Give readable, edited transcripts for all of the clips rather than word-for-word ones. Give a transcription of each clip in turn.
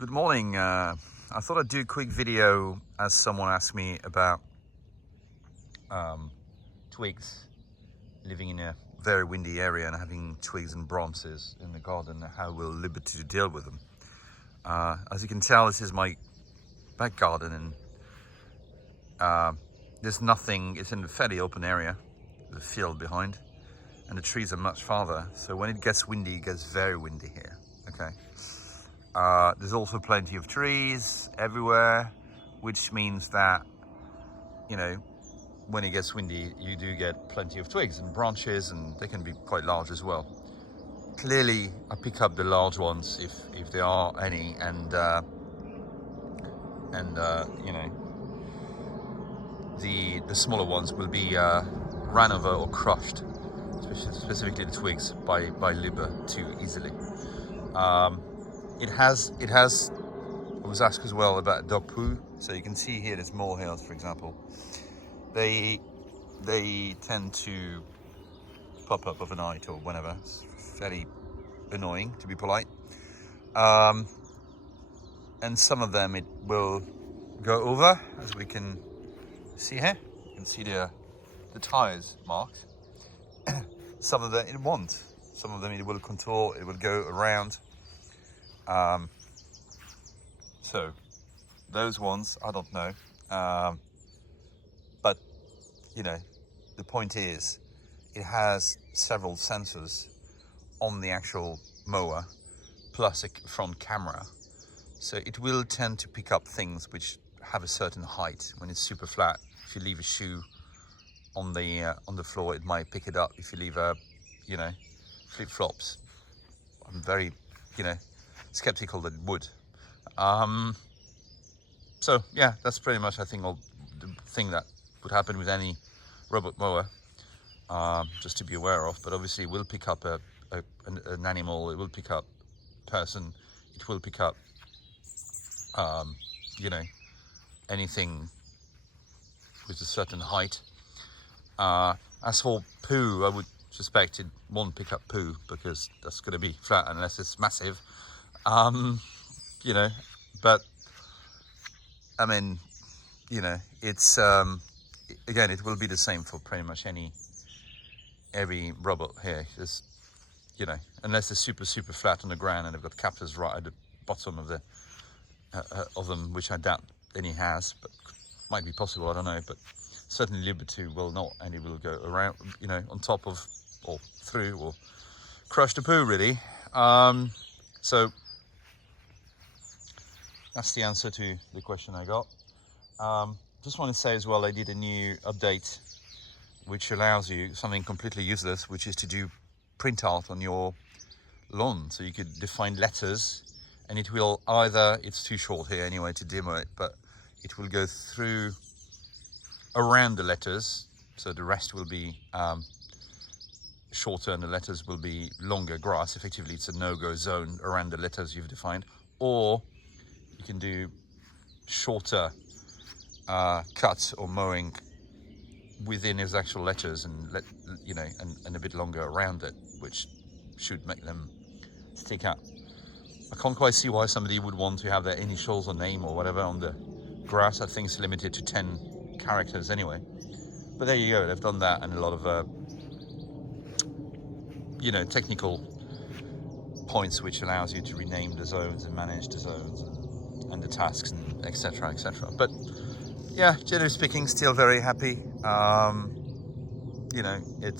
Good morning. I thought I'd do a quick video as someone asked me about twigs, living in a very windy area and having twigs and branches in the garden. How will Luba deal with them? As you can tell, this is my back garden, and there's nothing. It's in a fairly open area, the field behind, and the trees are much farther. So when it gets windy, it gets very windy here. Okay. There's also plenty of trees everywhere, which means that, you know, when it gets windy, you do get plenty of twigs and branches, and they can be quite large as well. Clearly, I pick up the large ones if there are any, and you know, the smaller ones will be ran over or crushed, specifically the twigs by Luba too easily. It has. I was asked as well about dog poo. So you can see here, there's molehills, for example. They tend to pop up overnight or whenever. It's fairly annoying, to be polite. And some of them it will go over, as we can see here. You can see the tires marked. Some of them it won't. Some of them it will contour. It will go around. So those ones, I don't know, but you know, the point is it has several sensors on the actual mower plus a front camera, so it will tend to pick up things which have a certain height. When it's super flat, if you leave a shoe on the floor, it might pick it up. If you leave you know, flip-flops, I'm very, you know, skeptical that it would. So yeah, that's pretty much, I think, the thing that would happen with any robot mower, just to be aware of. But obviously it will pick up an animal, it will pick up a person, it will pick up you know, anything with a certain height. As for poo, I would suspect it won't pick up poo, because that's going to be flat unless it's massive. You know, but I mean, you know, it's again, it will be the same for pretty much every robot here. Just, you know, unless they're super flat on the ground and they've got captors right at the bottom of them, which I doubt any has, but might be possible, I don't know. But certainly Luba 2 will not, and it will go around, you know, on top of or through or crush the poo, really. So that's the answer to the question I got. Just want to say as well, I did a new update which allows you something completely useless, which is to do print out on your lawn. So you could define letters, and it will either, it's too short here anyway to demo it, but it will go through around the letters, so the rest will be shorter and the letters will be longer grass. Effectively, it's a no-go zone around the letters you've defined. Or you can do shorter cuts or mowing within his actual letters, and you know, and a bit longer around it, which should make them stick out. I can't quite see why somebody would want to have their initials or name or whatever on the grass. I think it's limited to 10 characters anyway. But there you go, they've done that, and a lot of you know, technical points which allows you to rename the zones and manage the zones and the tasks, and etc. But yeah, generally speaking, still very happy. You know, it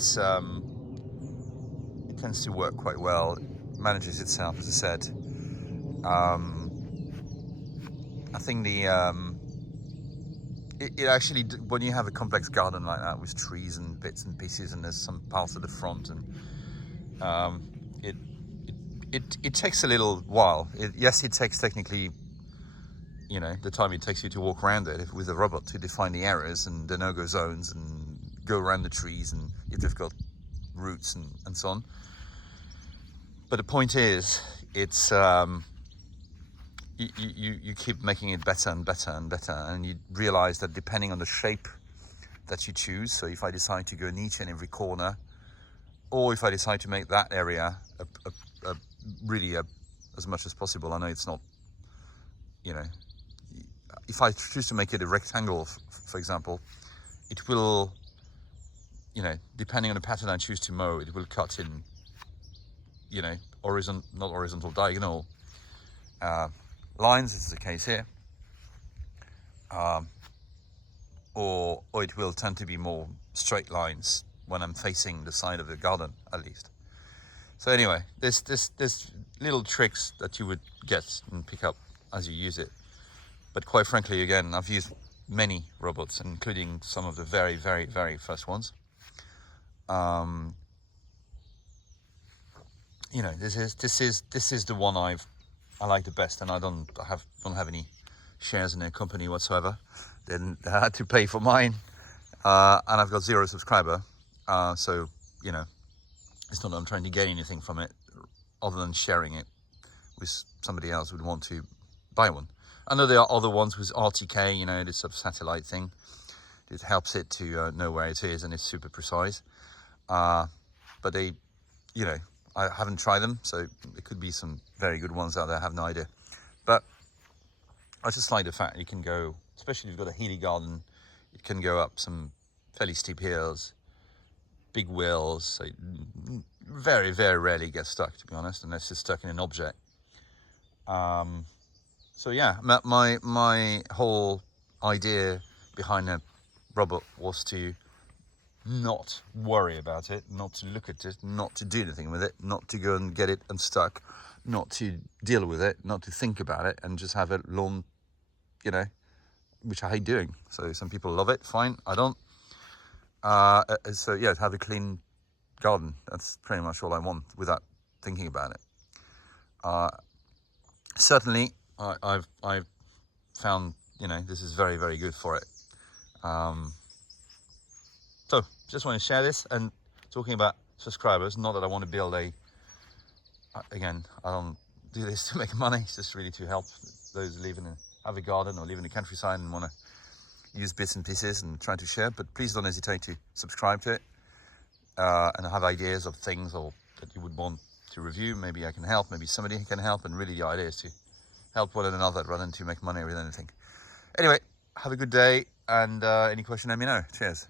tends to work quite well. It manages itself, as I said. I think it actually, when you have a complex garden like that with trees and bits and pieces, and there's some parts at the front, and it takes a little while. Yes, it takes technically, you know, the time it takes you to walk around it with a robot to define the areas and the no-go zones and go around the trees, and if they've got roots and so on. But the point is, it's you keep making it better and better and better, and you realize that depending on the shape that you choose, so if I decide to go in each and every corner, or if I decide to make that area really as much as possible, I know it's not you know, if I choose to make it a rectangle, for example, it will, you know, depending on the pattern I choose to mow, it will cut in, you know, not horizontal, diagonal lines. This is the case here. Or it will tend to be more straight lines when I'm facing the side of the garden, at least. So anyway, there's little tricks that you would get and pick up as you use it. But quite frankly, again, I've used many robots, including some of the very, very, very first ones. You know, this is the one I like the best, and I don't have any shares in their company whatsoever. Then I had to pay for mine, and I've got 0 subscriber. So you know, it's not that I'm trying to gain anything from it, other than sharing it with somebody else who would want to buy one. I know there are other ones with RTK, you know, this sort of satellite thing. It helps it to know where it is, and it's super precise. But they, you know, I haven't tried them, so there could be some very good ones out there. I have no idea. But I just like the fact you can go, especially if you've got a hilly garden, it can go up some fairly steep hills, big wills. So very, very rarely get stuck, to be honest, unless it's stuck in an object. So yeah, my whole idea behind the robot was to not worry about it, not to look at it, not to do anything with it, not to go and get it unstuck, not to deal with it, not to think about it, and just have it lawn, you know, which I hate doing. So some people love it, fine, I don't. So yeah, have a clean garden. That's pretty much all I want without thinking about it. Certainly, I've found, you know, this is very, very good for it. So just want to share this. And talking about subscribers, not that I want to build again, I don't do this to make money. It's just really to help those who have a garden or live in the countryside and want to use bits and pieces and try to share. But please don't hesitate to subscribe to it, and have ideas of things or that you would want to review. Maybe I can help, maybe somebody can help, and really the idea is to help one another rather than to make money with anything. Anyway, have a good day, and any question, let me know. Cheers.